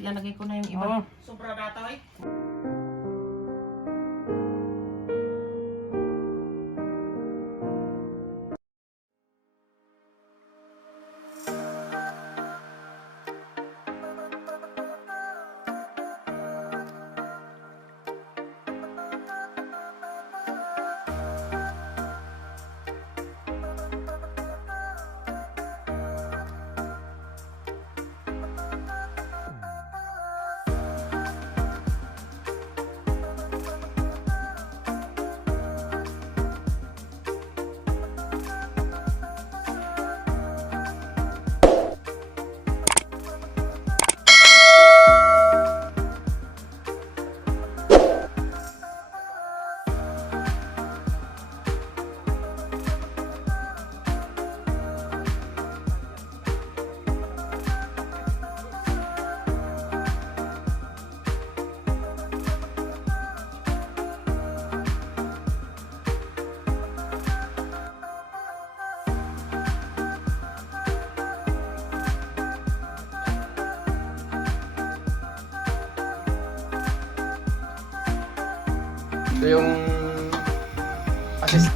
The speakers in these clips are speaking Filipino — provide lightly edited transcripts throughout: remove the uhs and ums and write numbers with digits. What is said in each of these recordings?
Ilalagay ko na yung iba. Sobra data eh. Ito yung assist.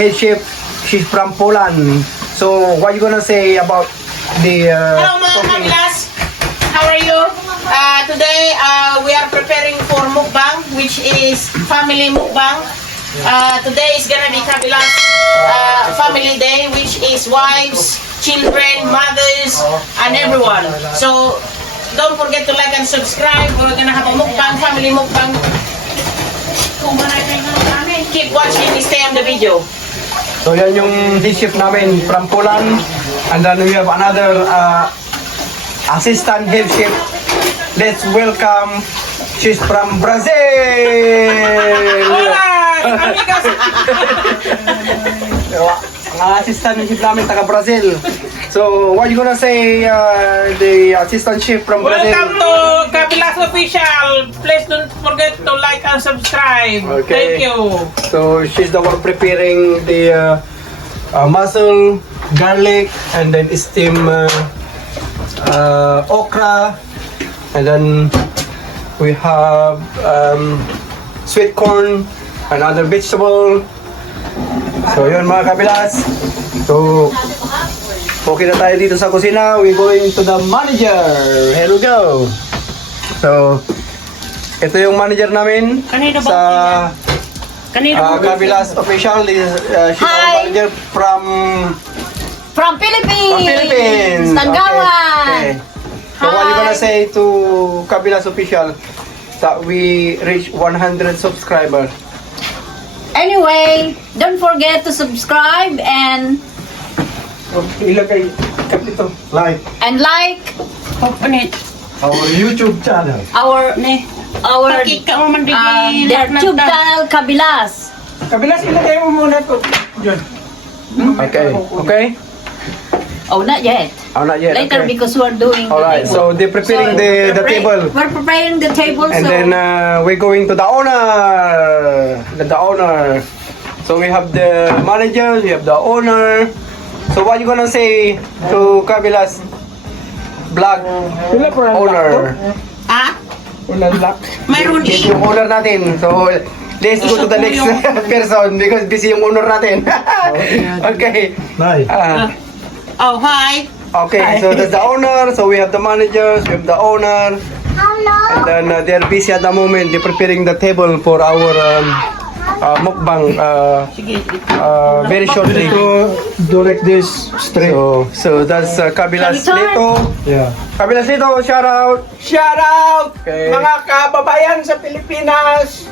Head chef, she's from Poland. So what you gonna say about the Hello mga kabilas! How are you? Today we are preparing for mukbang, which is family mukbang. Today is gonna be kabilas family day, which is wives, children, mothers, and everyone. So don't forget to like and subscribe. We're gonna have a mukbang, family mukbang. Keep watching, stay on the video. So yan yung head chef namin from Poland. And then we have another assistant head chef. Let's welcome, she's from Brazil. Hola, amigas. Ang assistant chef namin taga Brazil. So what you gonna say, the assistant chef from Brazil? Welcome to Kabilas Official. Please don't forget to like and subscribe. Okay. Thank you. So she's the one preparing the mussel, garlic, and then steam okra, and then we have sweet corn and other vegetable. So yun mga kabilas. So okay na tayo dito sa kusina. We're going to the manager. Here we go. So ito yung manager namin Kanino ba? sa Kabilas Kabilas Official. She's our Hi. manager from Philippines! Philippines. Tanggawan! Okay. So what you gonna say to Kabilas Official that we reach 100 subscribers? Anyway, don't forget to subscribe and Ilagay kapito. Like like Open it. our YouTube channel. our Pakik ka mo man digi. their YouTube channel Kabilas. Kabilas, ilagay mo muna to. Yun. Okay. Okay? Oh, not yet. Oh, not yet. Later okay. because we're doing Alright, the table. so they're preparing the table. We're preparing the table, And so then we're going to the owner. The owner. So we have the manager, we have the owner. So what you gonna say to Kabilas vlog Wala po ang owner? Ah? Walang lock. Mayroon Yes, yung owner natin. So let's go to the next person because busy yung owner natin. Okay. Nice. Oh, hi. Okay, so that's the owner. So we have the managers, we have the owner. And then they're busy at the moment. They're preparing the table for our mukbang Sige. very shortly. To do like this straight. So that's Kabilas Shall we Lito. Yeah. Kabilas Lito, shout out. Shout out Okay. mga kababayan sa Pilipinas.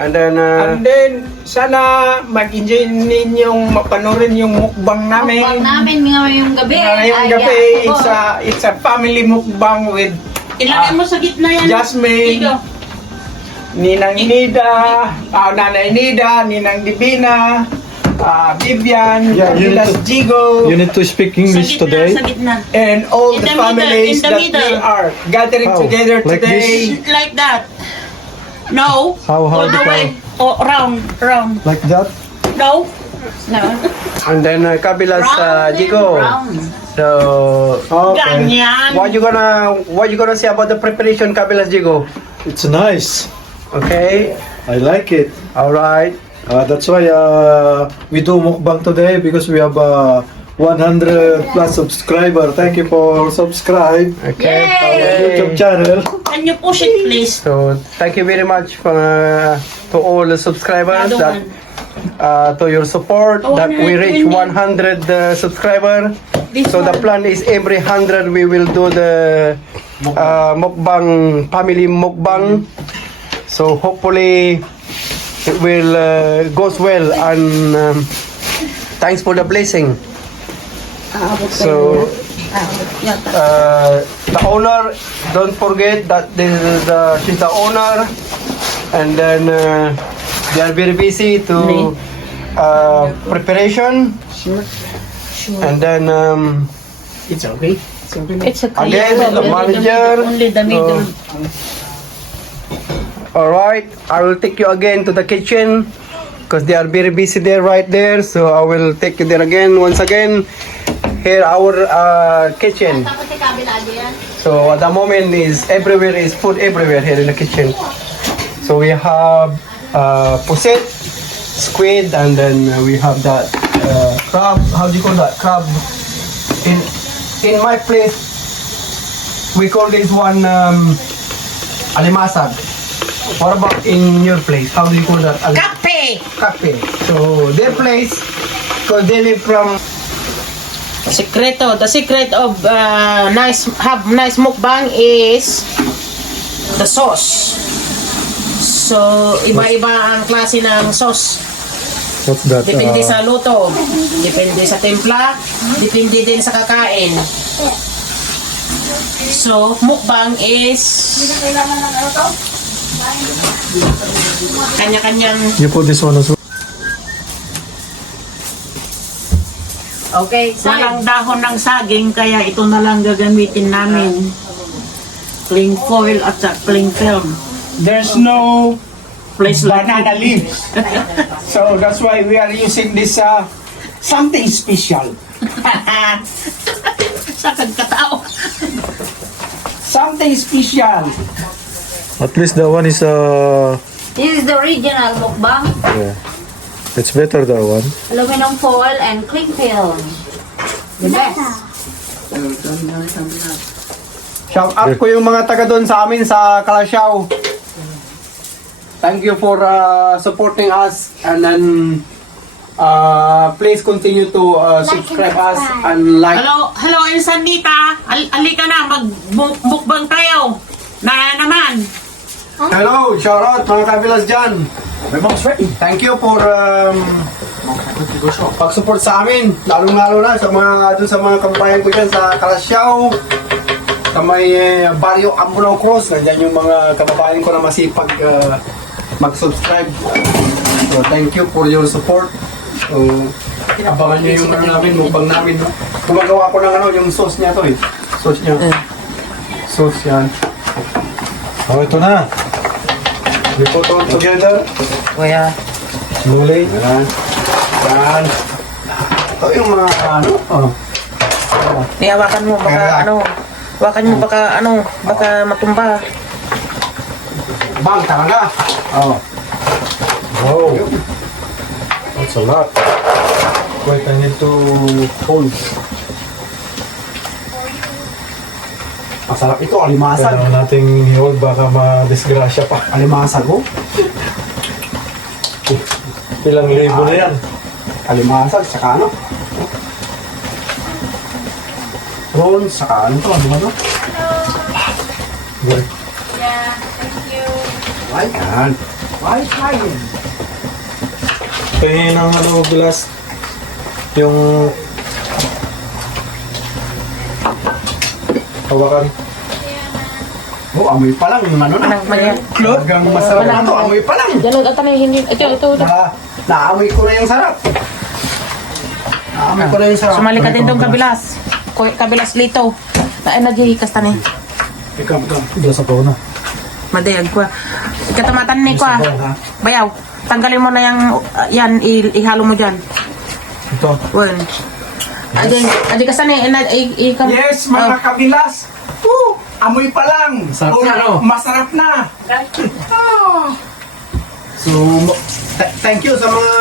And then And then, sana mag-enjoy ninyong mapanorin yung mukbang namin. mukbang namin ngayong gabi. Ngayong Ay, gabi, yeah. it's a family mukbang with Ilagay mo sa gitna yan. Jasmine, Dito. Ninang Nida, Nanay Nida, Ninang Divina, Vivian, Yeah, you need Kabilas to- Jigo, You need to speak Sa English gitna, today. sa gitna. and all In the the middle, families in the that we middle. are gathering How? together Like today. Like that. No. How All the how? way. Oh, round. Like that? No. No. and then Kabilas Round and Jigo. round. So Okay. Ganyan. what you gonna say about the preparation, Kabilas Jigo? It's nice. Okay. I like it. All right. That's why we do mukbang today because we have 100 plus subscriber. Thank you for subscribe Okay. Yay! YouTube channel. Can you push it, please? So thank you very much to all the subscribers Another that one. to your support Oh, that we reach 120. 100 subscriber. This So the one. plan is every 100 we will do the mukbang, family mukbang. So hopefully it will goes well and thanks for the blessing. So the owner, don't forget that this is she's the owner, and then they are very busy to preparation, and then It's okay. It's okay. again the manager. Only the middle. All right, I will take you again to the kitchen because they are very busy there right there. So I will take you there again once again. Here our kitchen. Tapos si Kabila yan. So at the moment is everywhere is food everywhere here in the kitchen. So we have posset, squid, and then we have that crab. How do you call that crab? In my place, we call this one alimasag. What about in your place? How do you call that? Kape. Kape. So their place, because they live from. Secreto. The secret of nice mukbang is the sauce. So, iba-iba ang klase ng sauce. What's that? Depende sa luto, depende sa timpla, depende din sa kakain. So, mukbang is kanya-kanyang. You put this one as well. Okay, Walang dahon ng saging, kaya ito na lang gagamitin namin. Cling foil at sa cling film. There's no Place like banana leaves. So that's why we are using this something special. sa kagkatao. Something special. At least that one is this is the original mukbang. yeah. It's better that one. Aluminum foil and cling film. The best. Shout out ko yung mga taga doon sa amin sa Kalasyaw. Thank you for supporting us, and then please continue to subscribe us and like. Hello, Insanita. Alika na, magbukbang tayo. Na naman. Hello, shout out mga kabilas dyan. Thank you for pag-support sa amin. Lalong-lalo na sa mga kababayan ko dyan sa Kalasyaw, sa may Barrio Ambulao Cross. Nandiyan yung mga kababayan ko na masipag mag-subscribe. So, thank you for your support. So, abangan nyo yung namin, mukbang namin. No? Gumagawa ko ng yung sauce niya to eh. Sauce niya. Sauce yan. Oh, ito na. We put all together. Kuya. Slowly. Yan. Yan. Ito yung mga Hawakan mo, baka matumba. bang talaga. Oh. Wow. That's a lot. Wait, I need to hold. Masarap ito, alimasag. Kailangan nating i-hold baka ma-disgrasya pa. Alimasag oh. Ilang libo na yan. Alimasag, saka ano? Prawns, saka ano to? Ano ba to? Good. Yan. Pahingin ng glass. Yung hawakan. Oh, amoy pa lang. Ano na? Hanggang masarap na to, amoy pa lang. Yan at ano hindi. Ito. Naamoy ko na yung sarap. Naamoy ko na yung sarap. Sumali ka din doon kabilas. Kabilas lito. Na energy kastani. Ikaw. Diyan sa na. Madayag ko. Katamatan ni ko. Bayaw. Tanggalin mo na yan ihalo mo diyan. Ito. Wen. Adi kastani Yes, mga kabilas. Amoy pa lang. Masarap na, no? Masarap na. So, thank you sa mga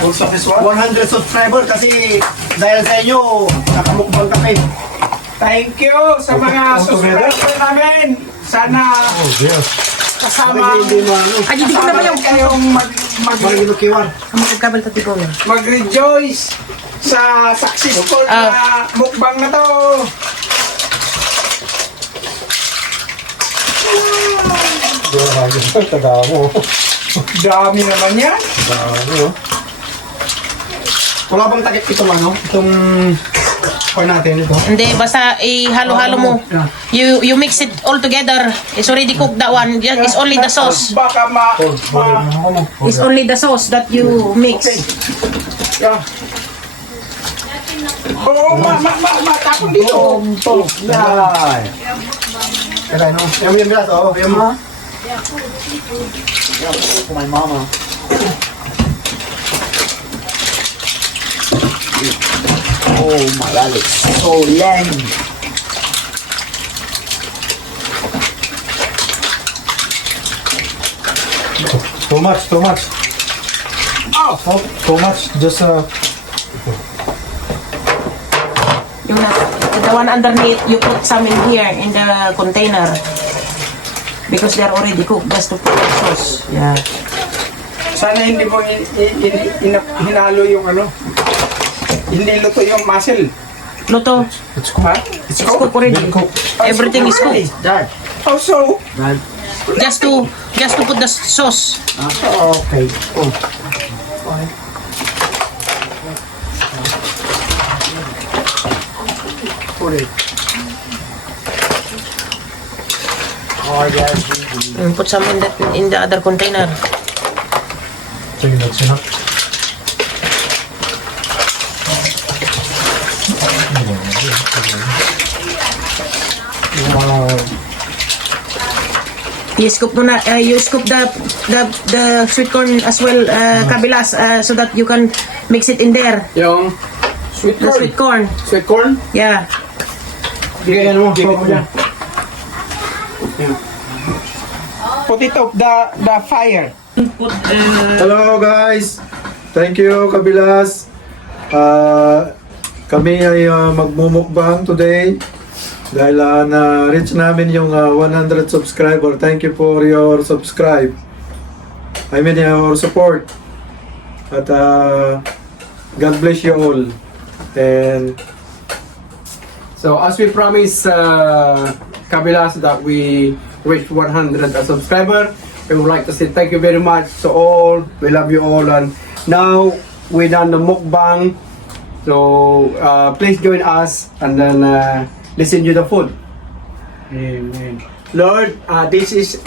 100 subscriber kasi dahil sa inyo, nakamukbang kami. Thank you sa mga subscriber namin. Sana Oh, yes. kasama Hindi mo ano. Adi di ko na bayaw. kayong Maginukiwan. Magkabal ta tipo. mag-rejoice sa successful na mukbang na to. Diyan taga mo. Dami naman yan. Dami, oh. Wala bang takip ito ano? Itong pa natin ito. Hindi basta ihalo-halo mo. You mix it all together. It's already cooked that one. Just it's only the sauce. Baka It's only the sauce that you mix. yeah. Oo, matapon dito. Yan. Kaya no? Yung bilas, oh. Yung mga. Oh, malalim. Oh, lang. Too much. Oh, Too much. Just The one underneath, you put some in here in the container. Because they're already cooked, just to put the sauce. Yeah. sana hindi mo hinalo yung ano. Hindi luto yung mussel. Luto. it's cooked. Ha? It's cooked already. Everything is cooked. Dad. Oh, so, Just to put the sauce. Okay. Oh. Put it. Oh, yes. And put some in the other container. Sige, that's enough. You scoop the sweet corn as well, kabilas, so that you can mix it in there. Yung sweet The corn. sweet corn. Sweet corn? Yeah. Bigyan mo. Bigyan mo. put it off the fire. Hello guys. Thank you Kabilas. Kami ay magmumukbang today dahil na-reach namin yung 100 subscriber. Thank you for your subscribe. I mean your support. At God bless you all. And So as we promised Kabilas that we reach 100 subscriber, we would like to say thank you very much to all. We love you all. And now we done the mukbang. So please join us and then listen to the food. Amen. Lord, this is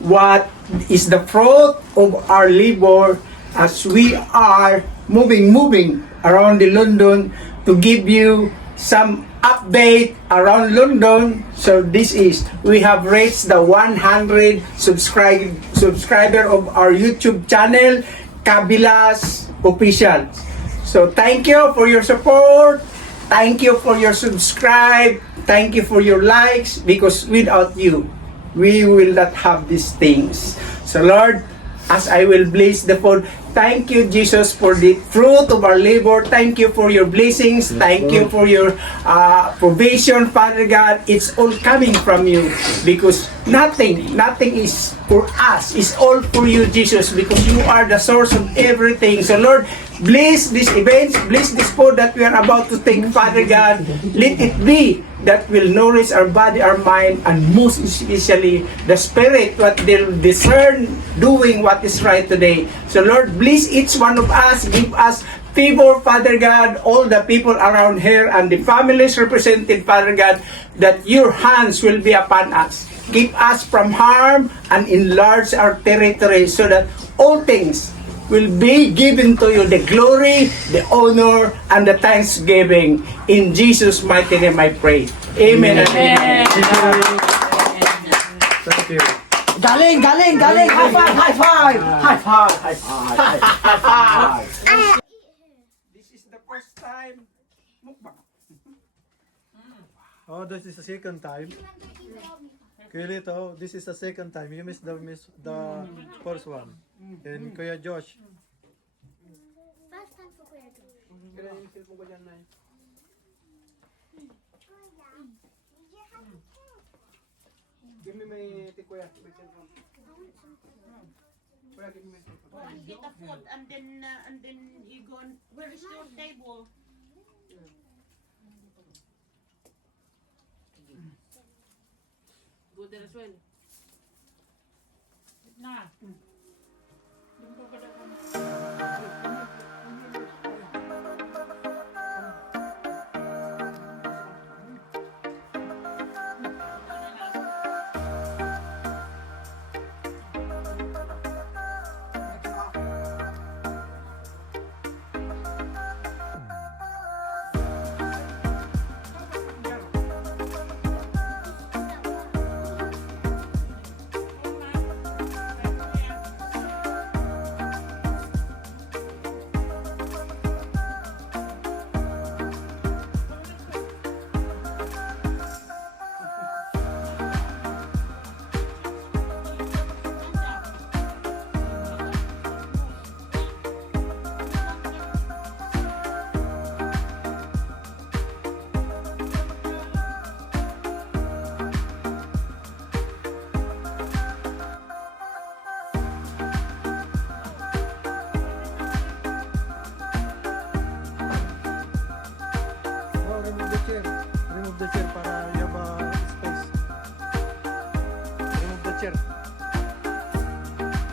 what is the fruit of our labor as we are moving around the London to give you some update around London. So we have reached the 100 subscriber of our YouTube channel, Kabilas Official. So thank you for your support. Thank you for your subscribe. Thank you for your likes, because without you, we will not have these things. So Lord, as I will bless the food, thank you, Jesus, for the fruit of our labor. Thank you for your blessings. Thank you for your provision, Father God. It's all coming from you, because nothing is for us. It's all for you, Jesus, because you are the source of everything. So Lord, bless these events, bless this food that we are about to take, Father God. Let it be that will nourish our body, our mind, and most especially the spirit, what they'll discern doing what is right today. So Lord, bless each one of us, give us favor, Father God, all the people around here and the families represented, Father God, that your hands will be upon us. Keep us from harm and enlarge our territory, so that all things will be given to you, the glory, the honor, and the thanksgiving. In Jesus' mighty name I pray. Amen. And amen. Thank you. Galing! High five! This is the first time. Oh, this is the second time. Kilito, this is the second time. You missed the first one. And Kuya Josh. First time for Kuya Josh. Give me my tikuya. Get the food and then you go and where is your table? Go there as well. Na. Remove the chair para you have space. Remove the chair.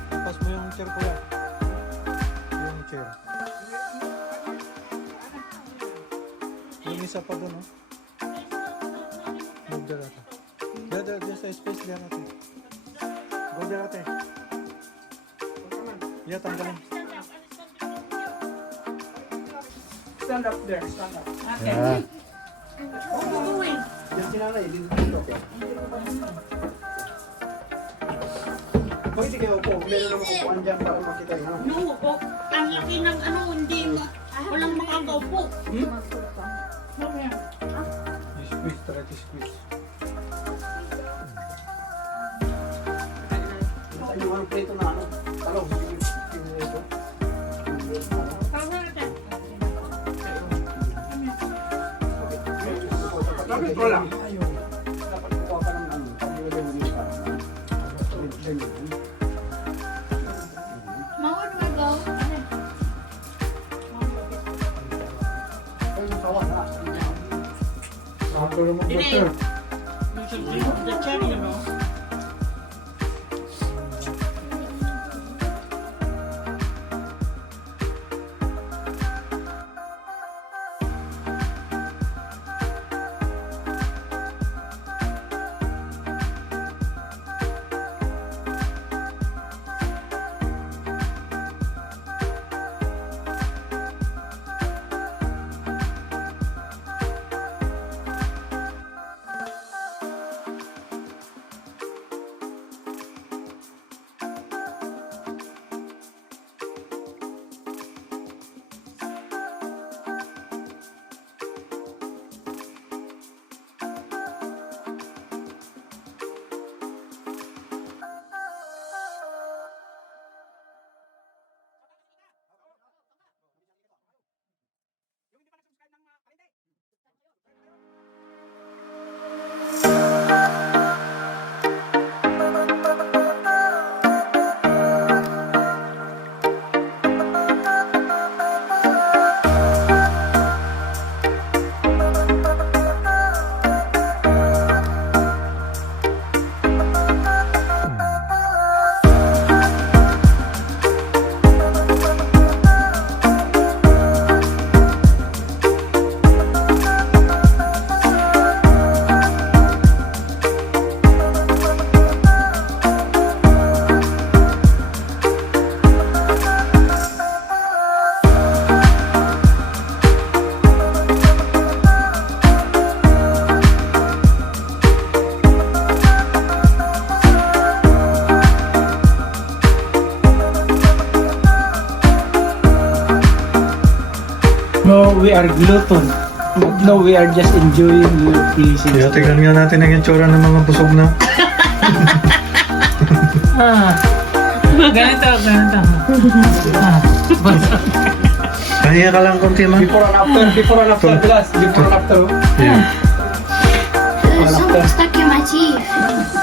Pas mo yung chair, kuya. Yung chair. Yung isa pa doon, oh. Move there, ate. There's a space there, ate. Go there, ate. Yeah, tanggalin. Stand up there, stand up. Yeah. What are you doing? Yan sinanay, dito. Pwede kayo po, meron naman upuan dyan para makita nyo. No, ang laki ng hindi walang makakaupo. Squeeze, try to squeeze. Sa inyo, anong prito na ano? Talong. Lapit ko lang. Dapat kukuha ka ng ano, pag-iulong ka. Mama, where do I go? After remove the chair. You should remove the chair, you know. No, we are glutton. But no, we are just enjoying your places. Yeah, tignan nga natin ang itsura ng mga busog na. Ganito. Kaya ka lang konti man. Before and after, Bilas. Before and after. Yeah. Something stuck in my teeth.